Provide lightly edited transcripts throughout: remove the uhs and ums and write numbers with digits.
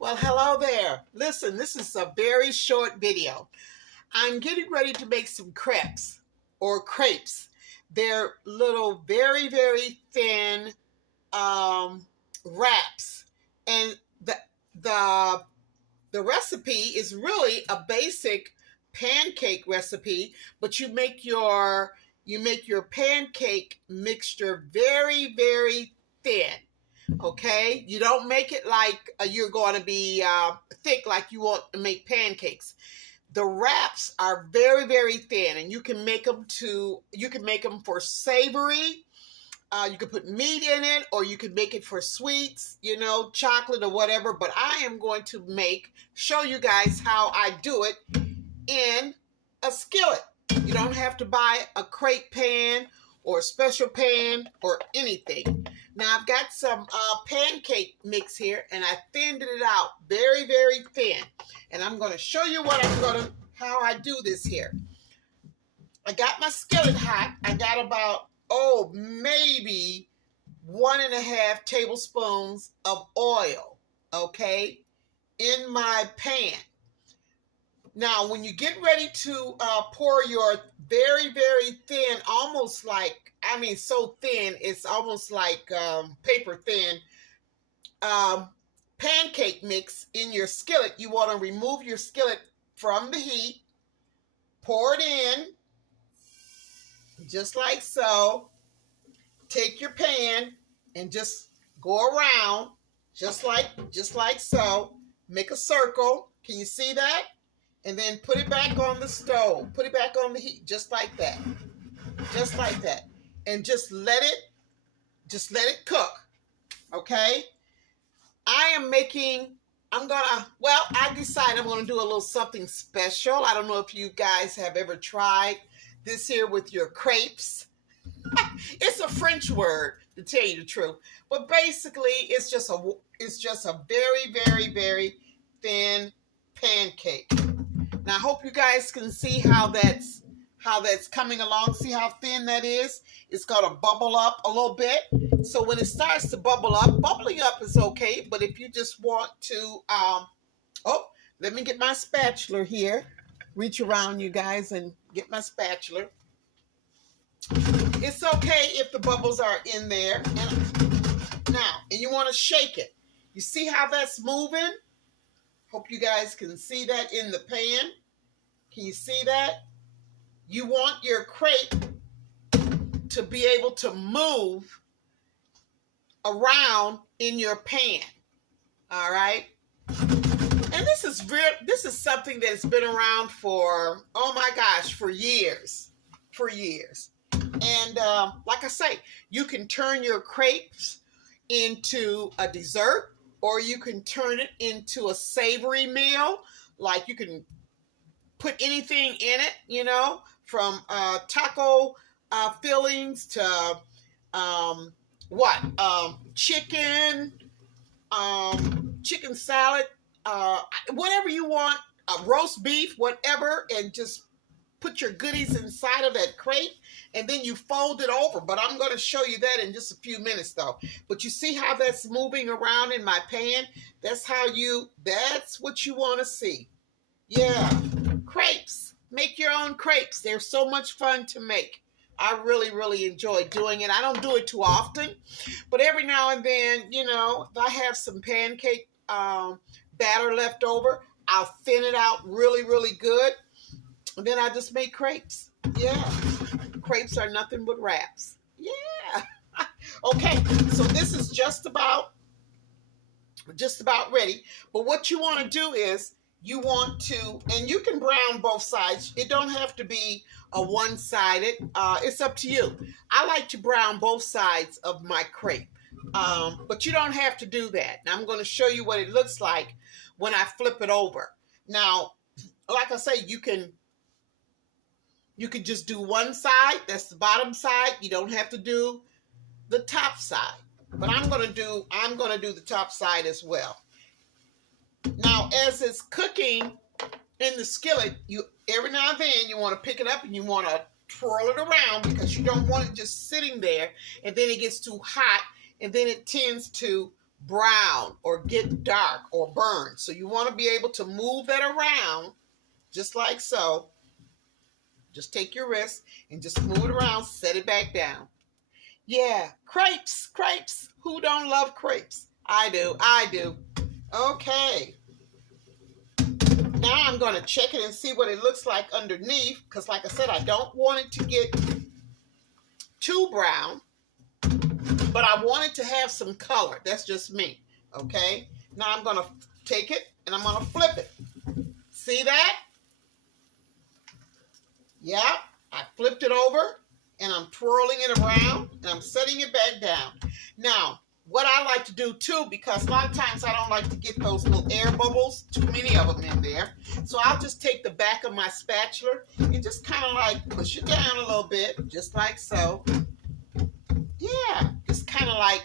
Well, hello there. Listen, this is a very short video. I'm getting ready to make some crepes or crepes. They're little, very, very thin wraps, and the the recipe is really a basic pancake recipe, but you make your pancake mixture very, very thin. Okay, you don't make it like you're going to be thick like you want to make pancakes. The wraps are very, very thin, and you can make them for savory. You could put meat in it, or you could make it for sweets, chocolate or whatever. But I am going to show you guys how I do it in a skillet. You don't have to buy a crepe pan or a special pan or anything. Now I've got some pancake mix here, and I thinned it out very, very thin. And I'm going to show you how I do this here. I got my skillet hot. I got about, maybe 1.5 tablespoons of oil, okay, in my pan. Now, when you get ready to pour your very, very thin, almost like, so thin, it's almost like paper thin pancake mix in your skillet, you want to remove your skillet from the heat, pour it in, just like so. Take your pan and just go around, just like so. Make a circle. Can you see that? And then put it back on the stove. Put it back on the heat, just like that. Just like that. And just let it cook. Okay? I decided I'm going to do a little something special. I don't know if you guys have ever tried this here with your crepes. It's a French word, to tell you the truth. But basically, it's just a very, very, very thin pancake. Now, I hope you guys can see how that's coming along. See how thin that is? It's going to bubble up a little bit. So when it starts to bubble up, bubbling up is okay. But if you just want to, let me get my spatula here. Reach around, you guys, and get my spatula. It's okay if the bubbles are in there. And you want to shake it. You see how that's moving? Hope you guys can see that in the pan. Can you see that? You want your crepe to be able to move around in your pan. All right? And this is something that has been around for, for years. For years. And like I say, you can turn your crepes into a dessert, or you can turn it into a savory meal. Like you can put anything in it, from taco fillings to chicken salad, whatever you want, roast beef, whatever, and just put your goodies inside of that crepe, and then you fold it over. But I'm going to show you that in just a few minutes, though. But you see how that's moving around in my pan? That's what you want to see. Yeah, crepes. Make your own crepes. They're so much fun to make. I really, really enjoy doing it. I don't do it too often, but every now and then, if I have some pancake batter left over, I'll thin it out really, really good. And then I just make crepes. Yeah. Crepes are nothing but wraps. Yeah. Okay. So this is just about ready. But what you want to do is and you can brown both sides. It don't have to be a one-sided. It's up to you. I like to brown both sides of my crepe. But you don't have to do that. Now I'm going to show you what it looks like when I flip it over. Now, like I say, you can just do one side. That's the bottom side. You don't have to do the top side. But I'm going to do the top side as well. Now, as it's cooking in the skillet, every now and then you want to pick it up and you want to twirl it around, because you don't want it just sitting there and then it gets too hot and then it tends to brown or get dark or burn. So you want to be able to move it around just like so. Just take your wrist and just move it around, set it back down. Yeah, crepes, crepes. Who don't love crepes? I do, I do. Okay. Now I'm going to check it and see what it looks like underneath, because like I said, I don't want it to get too brown, but I want it to have some color. That's just me, okay? Now I'm going to take it and I'm going to flip it. See that? Yeah, I flipped it over and I'm twirling it around and I'm setting it back down. Now, what I like to do too, because a lot of times I don't like to get those little air bubbles, too many of them in there. So I'll just take the back of my spatula and just kind of like push it down a little bit, just like so. Yeah, just kind of like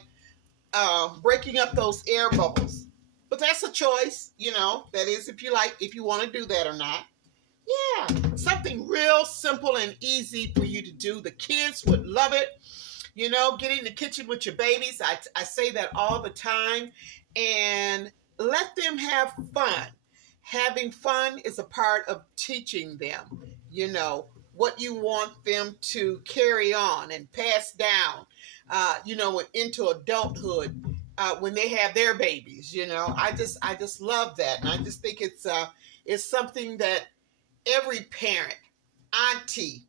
breaking up those air bubbles. But that's a choice, you know, that is if you like, if you want to do that or not. Yeah, something real simple and easy for you to do. The kids would love it. You know, get in the kitchen with your babies. I say that all the time. And let them have fun. Having fun is a part of teaching them, you know, what you want them to carry on and pass down, you know, into adulthood when they have their babies. You know, I just love that. And I just think it's something that every parent, auntie,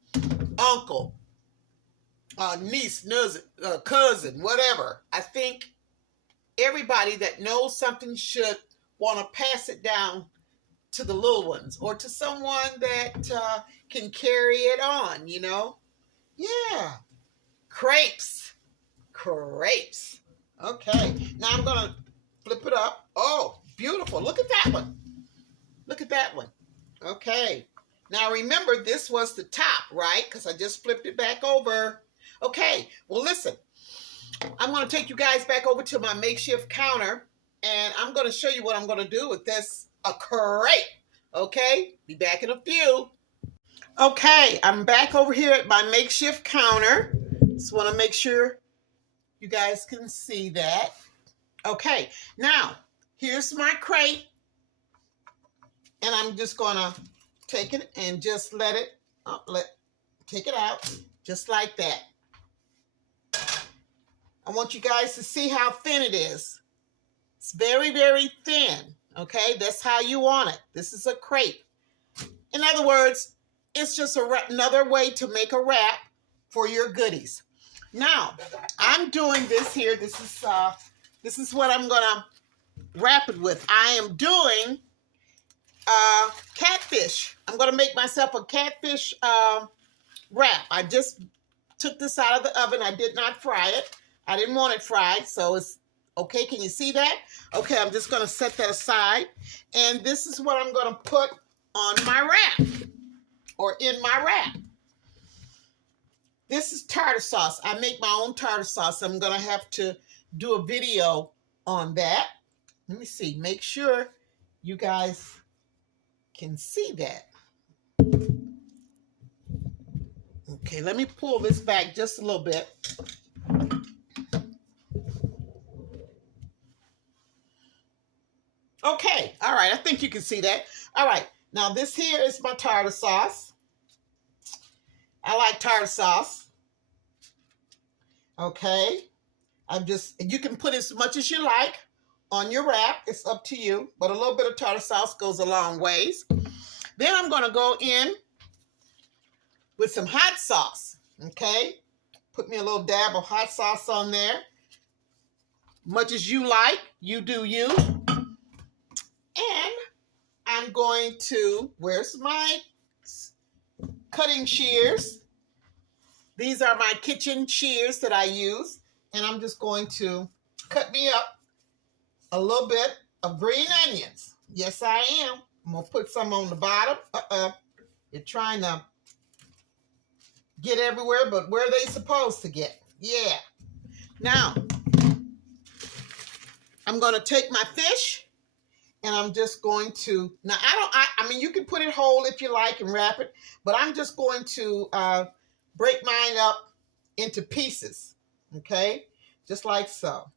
uncle, niece, cousin, whatever. I think everybody that knows something should want to pass it down to the little ones or to someone that can carry it on, you know? Yeah. Crepes. Crepes. Okay. Now I'm going to flip it up. Oh, beautiful. Look at that one. Look at that one. Okay. Now remember, this was the top, right? Because I just flipped it back over. Okay, well, listen, I'm going to take you guys back over to my makeshift counter, and I'm going to show you what I'm going to do with this, a crepe, okay? Be back in a few. Okay, I'm back over here at my makeshift counter. Just want to make sure you guys can see that. Okay, now, here's my crepe, and I'm just going to take it and just let it, take it out, just like that. I want you guys to see how thin it is. It's very, very thin, okay? That's how you want it. This is a crepe. In other words, it's just another way to make a wrap for your goodies. Now, I'm doing this here. This is what I'm going to wrap it with. I am doing catfish. I'm going to make myself a catfish wrap. I just took this out of the oven. I did not fry it. I didn't want it fried, so it's okay. Can you see that? Okay, I'm just going to set that aside. And this is what I'm going to put on my wrap, or in my wrap. This is tartar sauce. I make my own tartar sauce. I'm going to have to do a video on that. Let me see. Make sure you guys can see that. Okay, let me pull this back just a little bit. Okay, all right, I think you can see that. All right, now this here is my tartar sauce. I like tartar sauce. Okay, you can put as much as you like on your wrap. It's up to you, but a little bit of tartar sauce goes a long ways. Then I'm gonna go in with some hot sauce, okay? Put me a little dab of hot sauce on there. Much as you like, you do you. And I'm going to, where's my cutting shears? These are my kitchen shears that I use. And I'm just going to cut me up a little bit of green onions. Yes, I am. I'm going to put some on the bottom. You're trying to get everywhere, but where they supposed to get. Yeah. Now, I'm going to take my fish. And I'm just going to, now I mean, you can put it whole if you like and wrap it, but I'm just going to break mine up into pieces, okay? Just like so.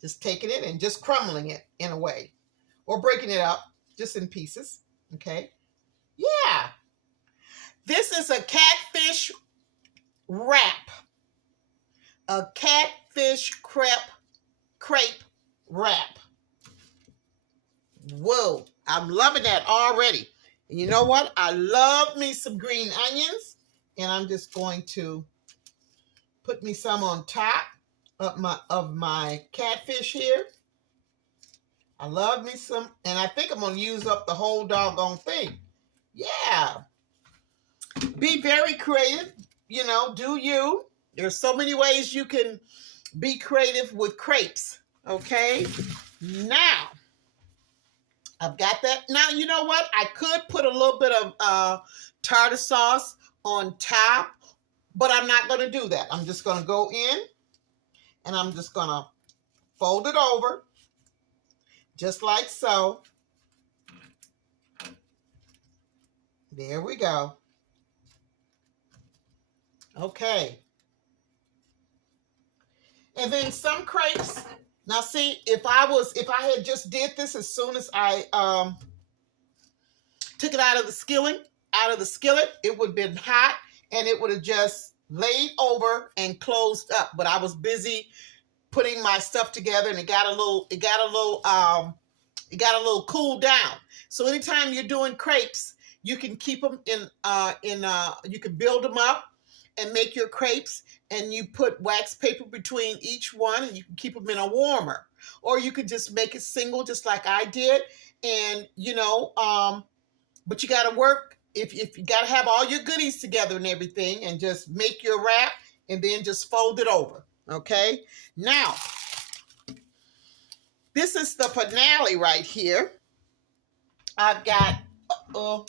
Just taking it and just crumbling it in a way, or breaking it up just in pieces. Okay. Yeah. This is a catfish wrap. A catfish crepe wrap. Whoa. I'm loving that already. And you know what? I love me some green onions. And I'm just going to put me some on top of my catfish here. I love me some, and I think I'm going to use up the whole doggone thing. Yeah. Be very creative. You know, do you. There's so many ways you can be creative with crepes. Okay. Now, I've got that. Now, you know what? I could put a little bit of tartar sauce on top, but I'm not going to do that. I'm just going to go in and I'm just going to fold it over just like so. There we go. Okay. And then some crepes. Now see, if I had just did this as soon as I took it out of the skillet, it would have been hot and it would have just laid over and closed up. But I was busy putting my stuff together, and it got a little cooled down. So anytime you're doing crepes, you can keep them you can build them up and make your crepes, and you put wax paper between each one, and you can keep them in a warmer. Or you could just make it single, just like I did. And, you know, but you got to work, if you got to have all your goodies together and everything, and just make your wrap, and then just fold it over. Okay? Now, this is the finale right here. I've got, I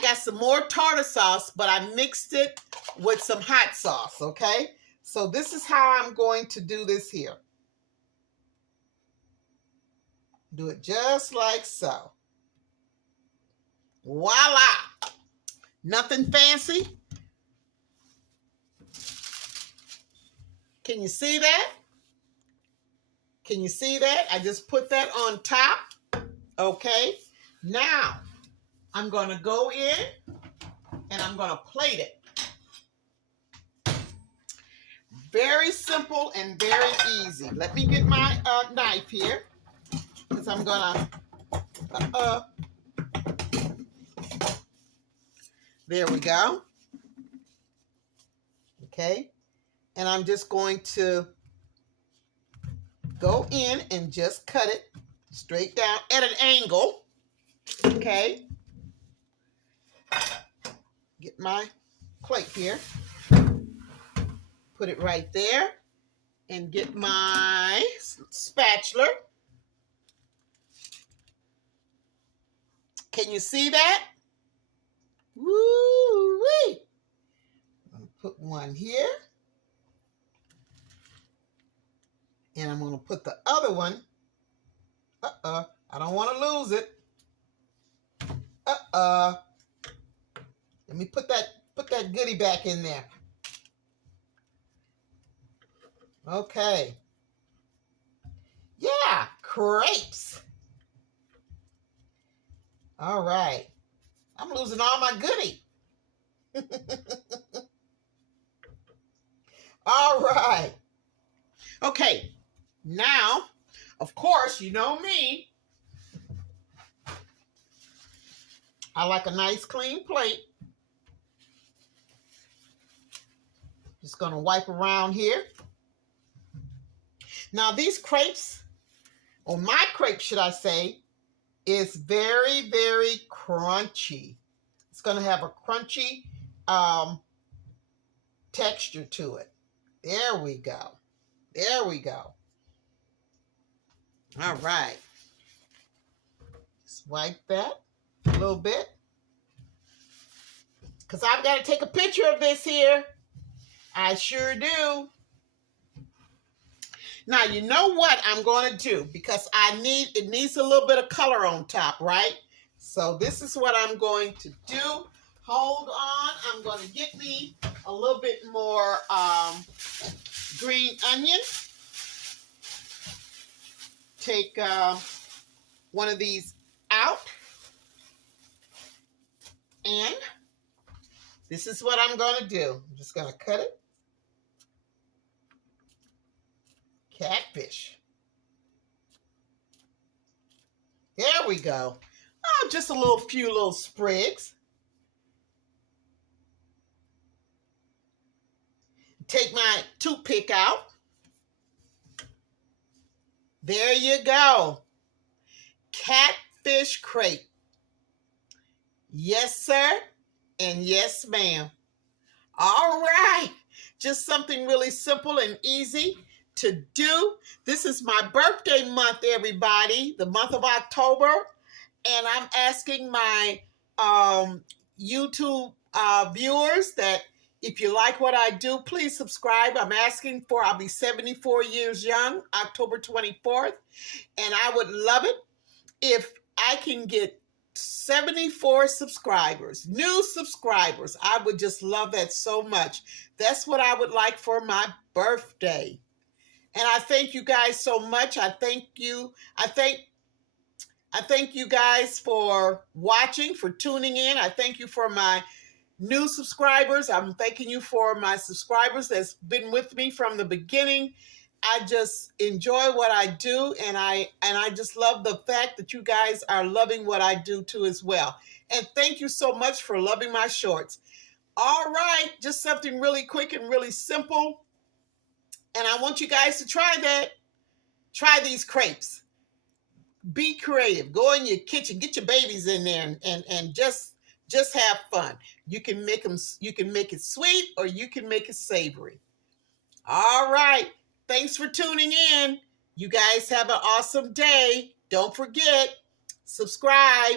got some more tartar sauce, but I mixed it with some hot sauce, okay? So this is how I'm going to do this here. Do it just like so. Voila! Nothing fancy. Can you see that? Can you see that? I just put that on top. Okay. Now, I'm going to go in and I'm going to plate it. Very simple and very easy. Let me get my knife here, because I'm going to... There we go. Okay. And I'm just going to go in and just cut it straight down at an angle. Okay. Get my plate here. Put it right there. And get my spatula. Can you see that? Woo-wee. I'm going to put one here. And I'm going to put the other one. I don't want to lose it. Let me put that goodie back in there. Okay. Yeah, crepes. All right. I'm losing all my goodie. All right. Okay. Now, of course, you know me. I like a nice clean plate. Just going to wipe around here. Now, these crepes, or my crepe, should I say, is very, very crunchy. It's going to have a crunchy texture to it. There we go. There we go. All right. Just wipe that a little bit, because I've got to take a picture of this here. I sure do. Now, you know what I'm going to do, because it needs a little bit of color on top, right? So this is what I'm going to do. Hold on. I'm going to get me a little bit more green onion. take one of these out, and this is what I'm going to do. I'm just going to cut it. Catfish. There we go. Oh, just a few little sprigs. Take my toothpick out. There you go. Catfish crepe. Yes, sir. And yes, ma'am. All right. Just something really simple and easy to do. This is my birthday month, everybody. The month of October. And I'm asking my YouTube viewers that if you like what I do, please subscribe. I'll be 74 years young, October 24th. And I would love it if I can get 74 subscribers, new subscribers. I would just love that so much. That's what I would like for my birthday. And I thank you guys so much. I thank you guys for watching, for tuning in. I thank you for my new subscribers. I'm thanking you for my subscribers that's been with me from the beginning. I just enjoy what I do, and I just love the fact that you guys are loving what I do too as well. And thank you so much for loving my shorts. All right, just something really quick and really simple. And I want you guys to try that. Try these crepes. Be creative. Go in your kitchen, get your babies in there, and just have fun. You can make it sweet, or you can make it savory. All right. Thanks for tuning in. You guys have an awesome day. Don't forget, subscribe.